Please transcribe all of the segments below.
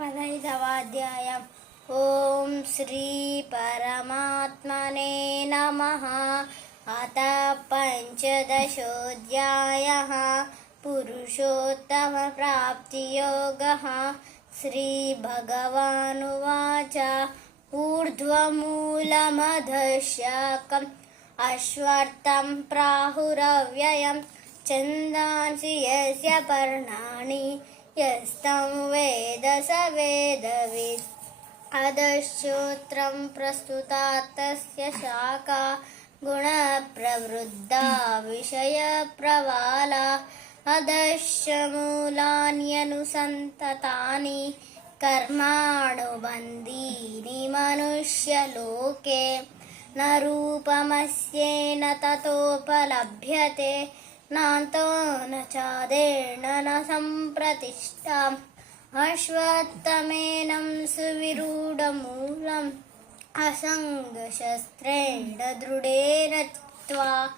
15వ అధ్యాయం. ఓం శ్రీ పరమాత్మనే నమః. అత పంచదశోऽధ్యాయః. పురుషోత్తమ ప్రాప్తియోగః. శ్రీ భగవానువాచ. ఊర్ధ్వమూలమధశాఖం అశ్వత్థం ప్రాహురవ్యయం ఛందాంసి యస్య పర్ణాని యస్తం వేద స వేదవిద్. అధశ్చోత్రం ప్రస్తుతాత్ తస్య శాఖా గుణప్రవృద్ధా విషయప్రవాలా. అధశ్చ మూలాన్యనుసంతతాని కర్మాణుబంధీని మనుష్యలోకే. న రూపమస్యేన తతోపలభ్యతే నాంతో న చాదేర్న న సంప్రతిష్ఠాం. అశ్వత్థమేనం సువిరూఢమూలం అసంగశస్త్రేణ దృఢేన చిత్వా.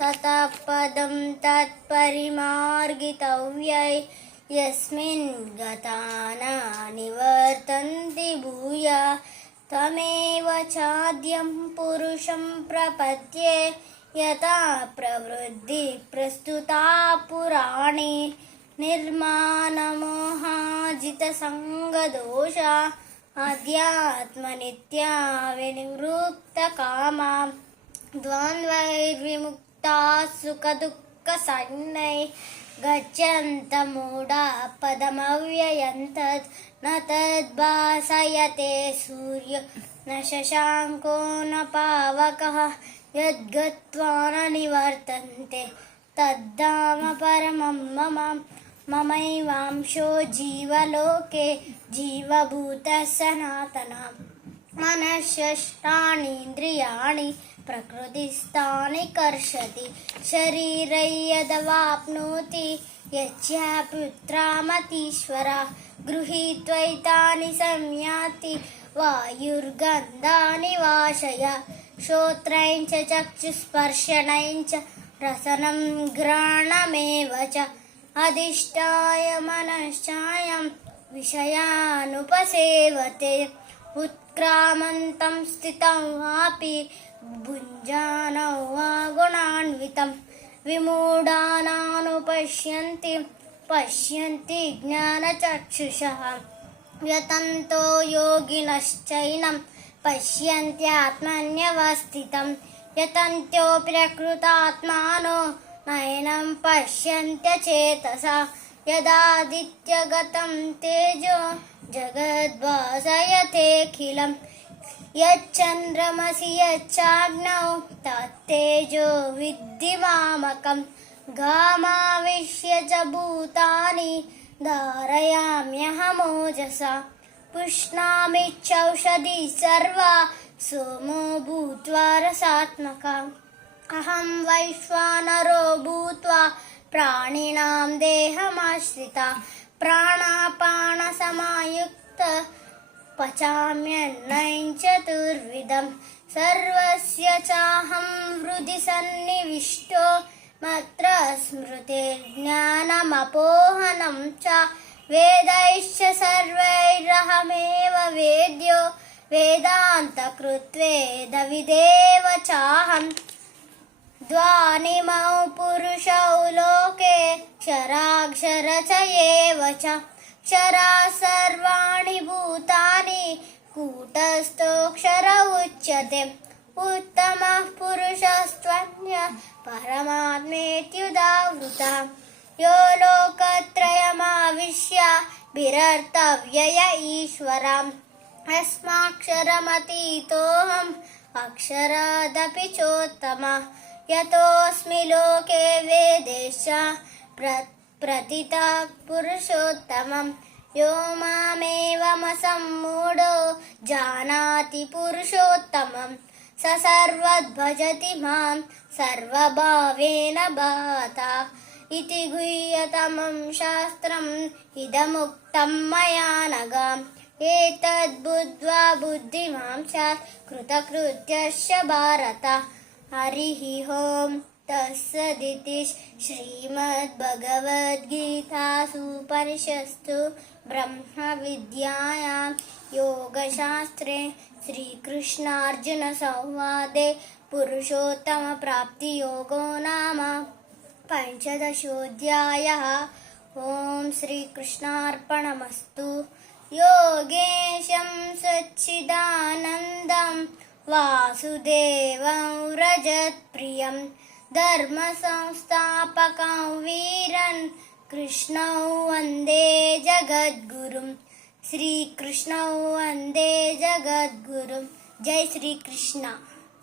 తతః పదం తత్పరిమార్గితవ్యై యస్మిన్ గతా న నివర్తంతి భూయా. తమేవ చాద్యం పురుషం ప్రపద్యే యథా ప్రవృద్ధి ప్రస్తుతా పురాణే. నిర్మాణమోహాజితసంగదోషా అధ్యాత్మనిత్యా వినివృత్తకామా. ద్వంద్వైర్విముక్తా సుఖదుఃఖసంజ్ఞై గచ్చంతమూఢా పదమవ్యయం తత్. న తద్భాసయతే సూర్యో న శశాంకో న పావకః యద్గత్వా న నివర్తంతే తద్ధామ పరమం మమ. మమైవాంశో జీవలోకే జీవభూతః సనాతనః. మనశ్శస్త్రాణీంద్రియాణి ప్రకృతిస్థాని కర్షతి. శరీరం యదవాప్నోతి యచ్చాప్యుత్క్రామतीశ్వరः. గృహీత్వైతాని సంయాతి వాయుర్గంధాని వాశయ. శ్రోత్రం చ చక్షుస్పర్శనం చ రసనం ఘ్రాణమేవ చ. అధిష్ఠాయ మనశ్చాయం విషయానుపసేవతే. ఉత్క్రామంతం స్థితం వాపి భుంజానౌ వా గుణాన్వితం. విమూఢానానుపశ్యంతి పశ్యంతి జ్ఞానచక్షుషః. యతంతో యోగినశ్చైనం పశ్యంత్యాత్మన్యవస్థితం. యతంత్యోప్యకృతాత్మానో నైనం పశ్యంత్యచేతసా. యదాదిత్యగతం తేజో జగద్భాసయతేఖిలం. యచ్చంద్రమసి యచ్చాగ్నౌ తత్తేజో విద్ధి మామకం. గామావిశ్య చ భూతాని ధారయామ్యహమోజసా. పుష్ణామి చౌషధి సర్వా సోమో భూత్వా రసాత్మకః. అహం వైశ్వానరో భూత్వా ప్రాణినాం దేహమాశ్రితः. ప్రాణాపానసమాయుక్తः పచామ్యన్నం చతుర్విధం. సర్వస్య చాహం హృది సన్నివిష్టో మత్ర స్మృతిర్జ్ఞానమపోహనం చ. వేదైశ్చ సర్వైరహమేవ వేద్యో వేదాంతకృత్వేదవిదేవ చాహం. ద్వానిమౌ పురుషౌ లోకే క్షరాక్షర చ ఏవ చ. క్షరా సర్వాణి భూతాని కూటస్థోక్షర ఉచ్యతే. ఉత్తమః పురుషస్త్వన్య పరమాత్మేత్యుదావృతः. యో లోకత్రయమావిశ్య విరర్తవ్యయ ఈశ్వరः. యస్మాక్షరమతీతోऽహం అక్షరాదపి చోత్తమः. యతోऽస్మి లోకే వేదేశ ప్రతితః పురుషోత్తమం. యో మామేవమసమ్మూఢో జానాతి పురుషోత్తమం. స సర్వద్భజతి మాం సర్వభావేన భాతా. ఇతి గుహ్యతమం శాస్త్రం ఇదముక్తం మయా నఘ. ఏతద్బుద్ధ్వా బుద్ధిమాన్ స్యాత్ కృతకృత్యస్య భారత. హరిః ఓం तत्सदिति श्रीमद्भगवद्गीतासु उपनिषत्सु ब्रह्मविद्यायां योगशास्त्रे श्रीकृष्णार्जुनसंवादे पुरुषोत्तमप्राप्तियोगो नाम पञ्चदशोऽध्यायः। ॐ श्रीकृष्णार्पणमस्तु। योगेशं सच्चिदानन्दं वासुदेवं रजत्प्रियं धर्मसंस्थापकं वीरन् कृष्णौ वन्दे जगद्गुरुं। श्रीकृष्णौ वन्दे जगद्गुरुं। जय श्रीकृष्ण।